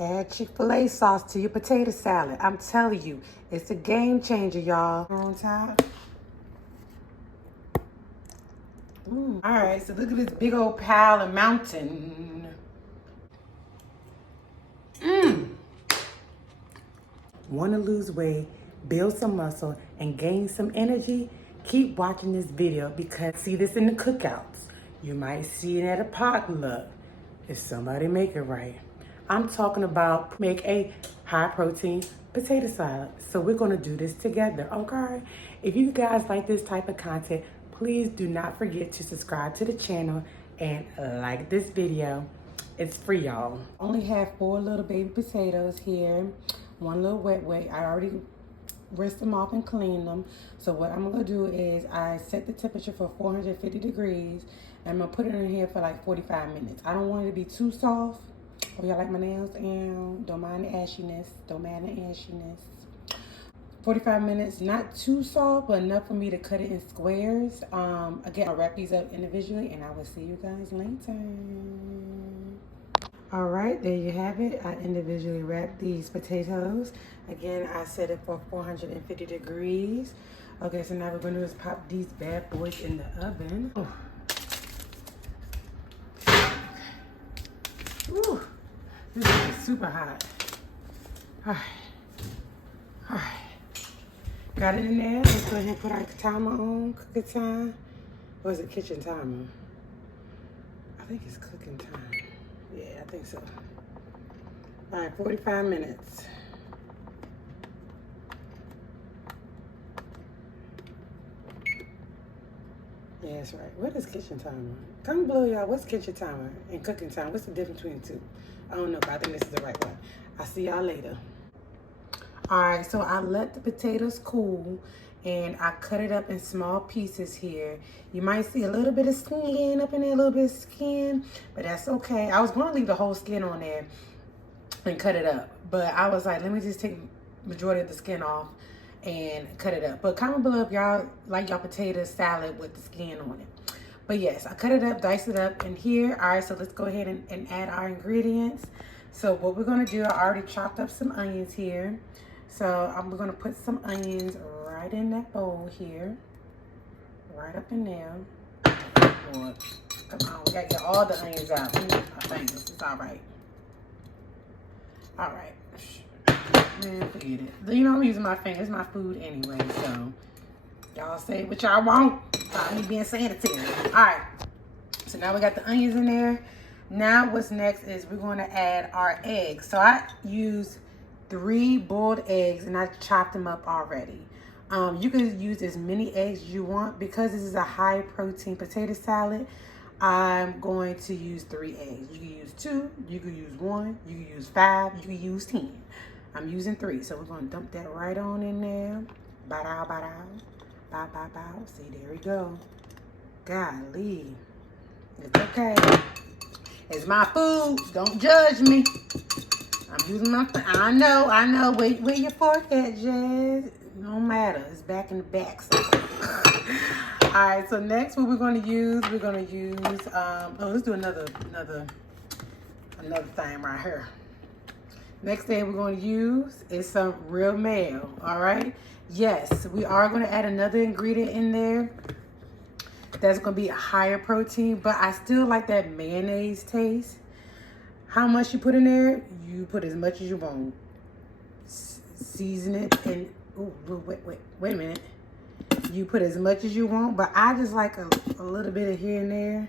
Add Chick Fil A sauce to your potato salad. I'm telling you, it's a game changer, y'all. On top. All right, so look at this big old pile of mountain. Want to lose weight, build some muscle, and gain some energy? Keep watching this video because see this in the cookouts. You might see it at a potluck if somebody make it right. I'm talking about make a high protein potato salad. So we're gonna do this together, okay? If you guys like this type of content, please do not forget to subscribe to the channel and like this video. It's free, y'all. Only have 4 little baby potatoes here. 1 little wet. I already rinsed them off and cleaned them. So what I'm gonna do is I set the temperature for 450 degrees. And I'm gonna put it in here for like 45 minutes. I don't want it to be too soft. Oh, y'all like my nails? And don't mind the ashiness. 45 minutes, not too soft, but enough for me to cut it in squares. Again, I'll wrap these up individually and I will see you guys later. All right, there you have it. I individually wrapped these potatoes. Again, I set it for 450 degrees. Okay, so now we're gonna do is pop these bad boys in the oven. Oh. Ooh, this is super hot. All right. Got it in there. Let's go ahead and put our timer on, cooking time. Or is it kitchen timer? I think it's cooking time. Yeah, I think so. All right, 45 minutes. Yeah, that's right. What is kitchen timer? Comment below, y'all. What's kitchen timer and cooking time? What's the difference between the two? I don't know, but I think this is the right one. I'll see y'all later. All right, so I let the potatoes cool and I cut it up in small pieces here. You might see a little bit of skin up in there, a little bit of skin, but that's okay. I was gonna leave the whole skin on there and cut it up, but I was like, let me just take majority of the skin off and cut it up. But comment below if y'all like y'all potato salad with the skin on it. But yes, I cut it up, diced it up in here. All right, so let's go ahead and add our ingredients. So what we're gonna do, I already chopped up some onions here. So we're gonna put some onions right in that bowl here. Right up in there. Boy, come on, we gotta get all the onions out. My fingers, it's all right. All right. Man, forget it. You know I'm using my fingers, it's my food anyway, so y'all say what y'all want. Me being sanitary. All right. So now we got the onions in there. Now what's next is we're going to add our eggs. So I use 3 boiled eggs and I chopped them up already. You can use as many eggs as you want. Because this is a high protein potato salad, I'm going to use 3 eggs. You can use 2, you can use 1, you can use 5, you can use 10. I'm using 3, so we're gonna dump that right on in there. Bow, bow, bow, bow, bow, bow. See, there we go. Golly, it's okay. It's my food. Don't judge me. I'm using my. I know. Where your fork at, Jazz? No matter. It's back in the back. So. All right. So next, what we're gonna use? Let's do another thing right here. Next thing we're going to use is some real mayo, all right? Yes, we are going to add another ingredient in there that's going to be a higher protein, but I still like that mayonnaise taste. How much you put in there? You put as much as you want. Season it and, oh, wait a minute. You put as much as you want, but I just like a little bit of here and there,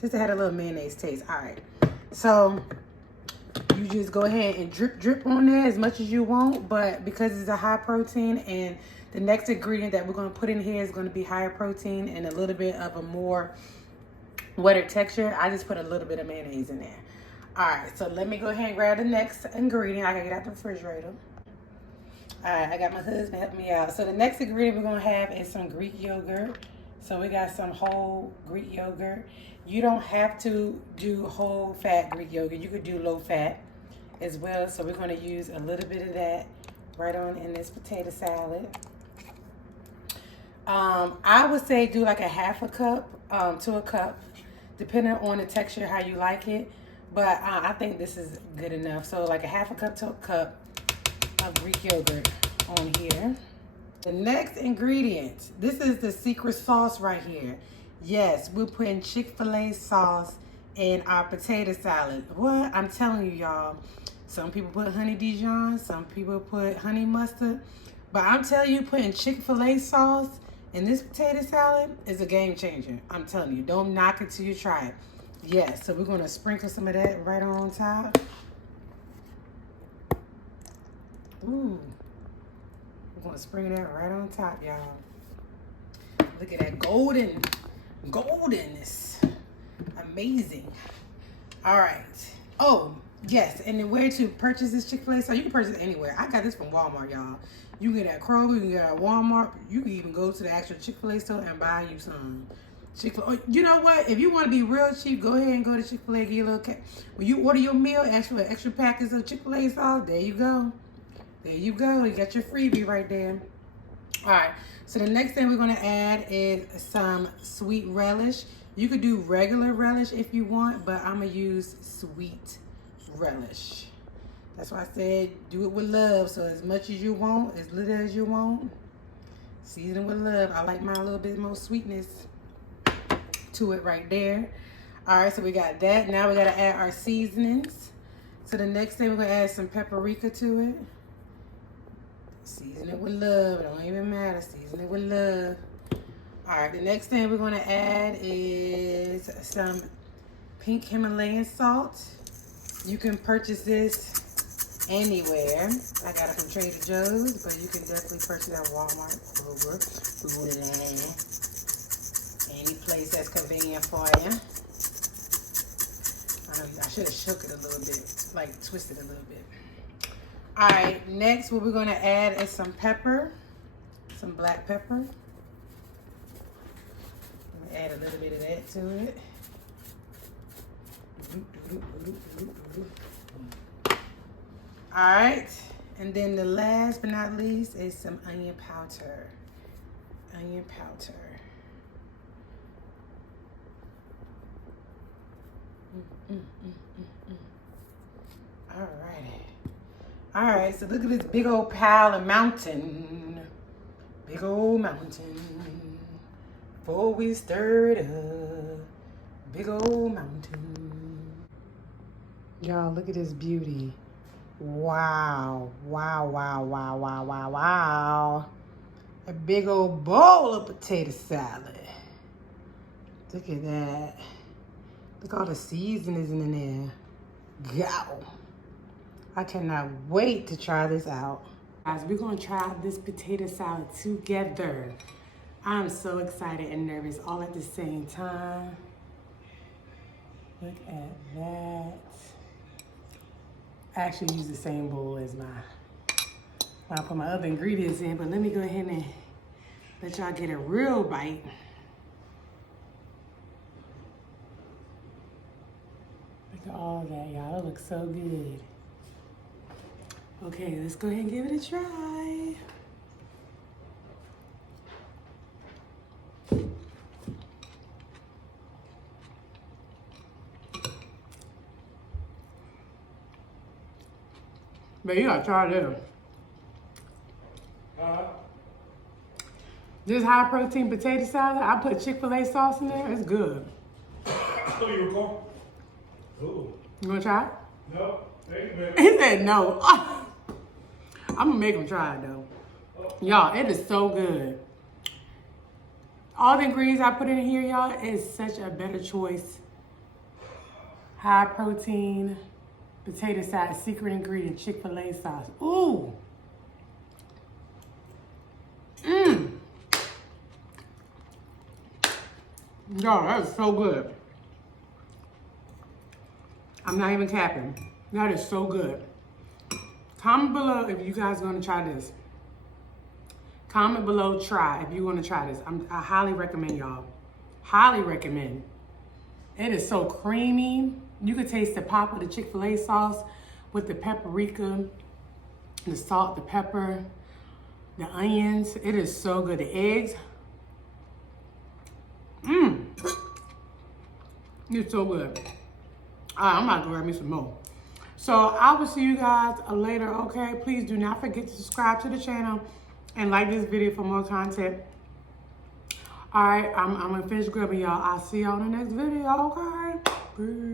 just to have a little mayonnaise taste. All right, so you just go ahead and drip on there as much as you want, but because it's a high protein and the next ingredient that we're going to put in here is going to be higher protein and a little bit of a more wetter texture, I just put a little bit of mayonnaise in there. All right, so let me go ahead and grab the next ingredient. I gotta get out the refrigerator. All right, I got my husband helping me out. So the next ingredient we're gonna have is some Greek yogurt. So we got some whole Greek yogurt. You don't have to do whole fat Greek yogurt. You could do low fat as well. So we're gonna use a little bit of that right on in this potato salad. I would say do like a half a cup to a cup, depending on the texture, how you like it. But I think this is good enough. So like a half a cup to a cup of Greek yogurt on here. The next ingredient, this is the secret sauce right here. Yes, we're putting Chick Fil A sauce in our potato salad. What? I'm telling you, y'all. Some people put honey Dijon, some people put honey mustard. But I'm telling you, putting Chick Fil A sauce in this potato salad is a game changer. I'm telling you, don't knock it till you try it. Yes, so we're gonna sprinkle some of that right on top. Ooh. We're gonna sprinkle that right on top, y'all. Look at that goldenness. Amazing. All right. Oh, yes, and then where to purchase this Chick Fil A? So you can purchase it anywhere. I got this from Walmart, y'all. You can get it at Kroger, you can get it at Walmart. You can even go to the actual Chick Fil A store and buy you some Chick Fil A. You know what? If you want to be real cheap, go ahead and go to Chick Fil A. Get your little when you order your meal, ask for an extra packets of Chick Fil A sauce. There you go. There you go. You got your freebie right there. All right. So the next thing we're going to add is some sweet relish. You could do regular relish if you want, but I'm going to use sweet relish. That's why I said do it with love. So as much as you want, as little as you want, season with love. I like my little bit more sweetness to it right there. All right, so we got that. Now we got to add our seasonings. So the next thing we're going to add some paprika to it. Season it with love. It don't even matter. Season it with love. All right, the next thing we're going to add is some pink Himalayan salt. You can purchase this anywhere. I got it from Trader Joe's, but you can definitely purchase it at Walmart, Kroger, any place that's convenient for you. I should have shook it a little bit, like twisted a little bit. All right, next what we're going to add is some pepper, some black pepper. Add a little bit of that to it. All right, and then the last but not least is some onion powder. Onion powder. All righty. All right, so look at this big old pile of mountain. Big old mountain. Before we stir it up. Big old mountain. Y'all, look at this beauty. Wow. Wow, wow, wow, wow, wow, wow. A big old bowl of potato salad. Look at that. Look all the seasonings in there. Go. I cannot wait to try this out. Guys, we're gonna try this potato salad together. I'm so excited and nervous all at the same time. Look at that. I actually use the same bowl as when I put my other ingredients in, but let me go ahead and let y'all get a real bite. Look at all that, y'all. It looks so good. Okay, let's go ahead and give it a try. But you gotta try this. This high protein potato salad, I put Chick Fil A sauce in there. It's good. Oh, you recall? Ooh. You wanna try it? No. Thank you, He said no. I'm gonna make him try it though. Y'all, it is so good. All the ingredients I put in here, y'all, is such a better choice. High protein potato salad, secret ingredient, Chick Fil A sauce. Ooh. Mmm. Y'all, that is so good. I'm not even capping. That is so good. Comment below if you guys are gonna try this. Comment below, try if you wanna try this. I highly recommend y'all. Highly recommend. It is so creamy. You can taste the pop of the Chick Fil A sauce with the paprika, the salt, the pepper, the onions. It is so good. The eggs. Mmm. It's so good. I'm about to grab me some more. So I will see you guys later, okay? Please do not forget to subscribe to the channel and like this video for more content. All right, I'm gonna finish grabbing y'all. I'll see y'all in the next video, okay? Peace.